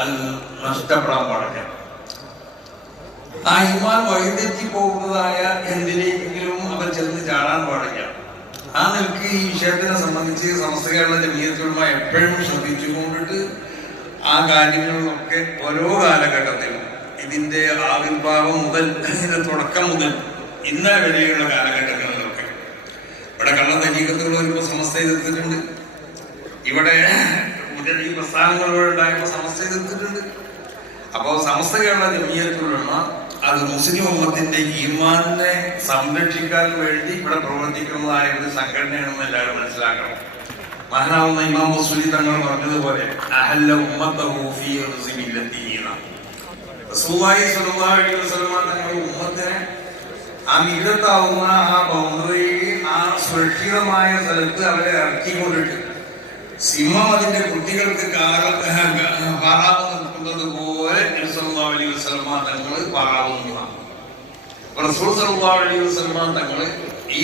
അത് നഷ്ടപ്പെടാൻ പാടില്ല. ആ ഈമാൻ വഴിതെറ്റി പോകുന്നതായ എന്തിനെങ്കിലും അവർ ചെന്ന് ചാടാൻ പാടില്ല. ആ നിലക്ക് ഈ വിഷയത്തിനെ സംബന്ധിച്ച് സമസ്ത കേരള ജമീയത്തുൽ ഉലമ എപ്പോഴും ശ്രദ്ധിച്ചുകൊണ്ടിട്ട് ആ കാര്യങ്ങളിലൊക്കെ ഓരോ കാലഘട്ടത്തിലും ഇതിന്റെ ആവിർഭാവം മുതൽ ഇതിന്റെ തുടക്കം മുതൽ ഇന്നേ വരെയുള്ള കാലഘട്ടങ്ങളിലൊക്കെ ഇവിടെ കള്ള തരീക്കത്തുകൾ വരുമ്പോൾ സമസ്ത എതിർത്തിട്ടുണ്ട്. ഇവിടെ ഈ പ്രസ്ഥാനങ്ങളിലൂടെ ഉണ്ടായപ്പോൾ സമസ്ത എതിർത്തിട്ടുണ്ട്. അപ്പോൾ സമസ്ത കേരള ജമീയത്തുൽ ഉലമ അത് മുസ്ലിം ഉമ്മത്തിന്റെ ഈമാനിനെ സംരക്ഷിക്കാൻ വേണ്ടി ഇവിടെ പ്രവർത്തിക്കുന്നതായ ഒരു സംഘടനയാണെന്ന് എല്ലാവരും മനസ്സിലാക്കണം. മഹാനാവുന്ന ഇമാം ബുസ്വരി തങ്ങൾ പറഞ്ഞതുപോലെ അഹല്ല ഉമ്മത്തഹു ഫീ ഇർസി മില്ലത്തിഹി. റസൂലുള്ളാഹി സ്വല്ലല്ലാഹു അലൈഹി വസല്ലം തങ്ങൾ ഉമ്മത്തിനെ ആ മില്ലത്താവുന്ന ആ ബൗണ്ടറിയിൽ ആ സുരക്ഷിതമായ സ്ഥലത്ത് അവരെ ഇറക്കിക്കൊണ്ടിട്ട് സിംഹം അതിന്റെ കുട്ടികൾക്ക് പാറാവ് നിൽക്കുന്നത് പോലെ നബി സല്ലല്ലാഹു അലൈഹി വസല്ലം തങ്ങൾ പാറാവുന്നതാണ്. റസൂൽ സല്ലല്ലാഹു അലൈഹി വസല്ലം തങ്ങൾ ഈ